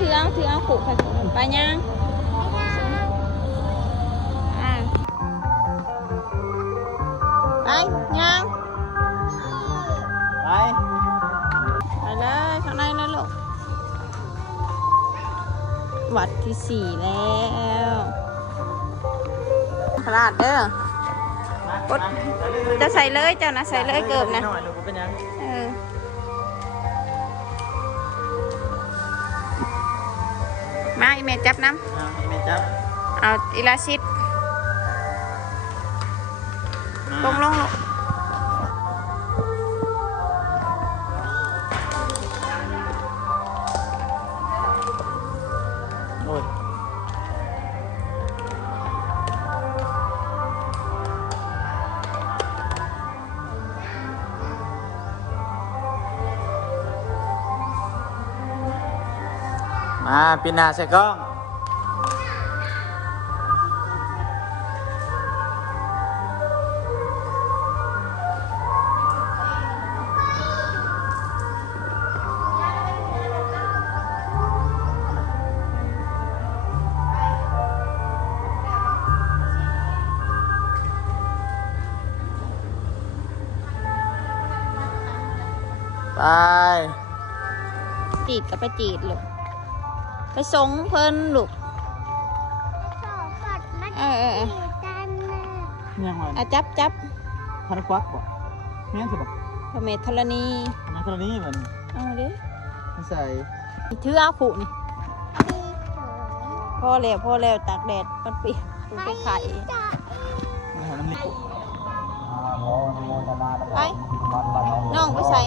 ถือเอาผูกไปยังไปยังไปเลยข้างในเลยลูกวัดที่4แล้วพลาดเด้อกดจะใส่เลยเจ้านะใส่เลยเกิบนะมาอีเมจับน้ำเอาอีลาชิดลงมาปีนาใส่กล้องไปจีดกับไปจีดลูกไปส่งเพิ่นลูกจับพันควักบ่แม่นสิบ่พระเมธรณีมาตอนนี้เหมือนเอาดิใส่ถือเอาขู่นี่พ่อแล้วตากแดดมันเปียกไปไข่ไปน้องไปใส่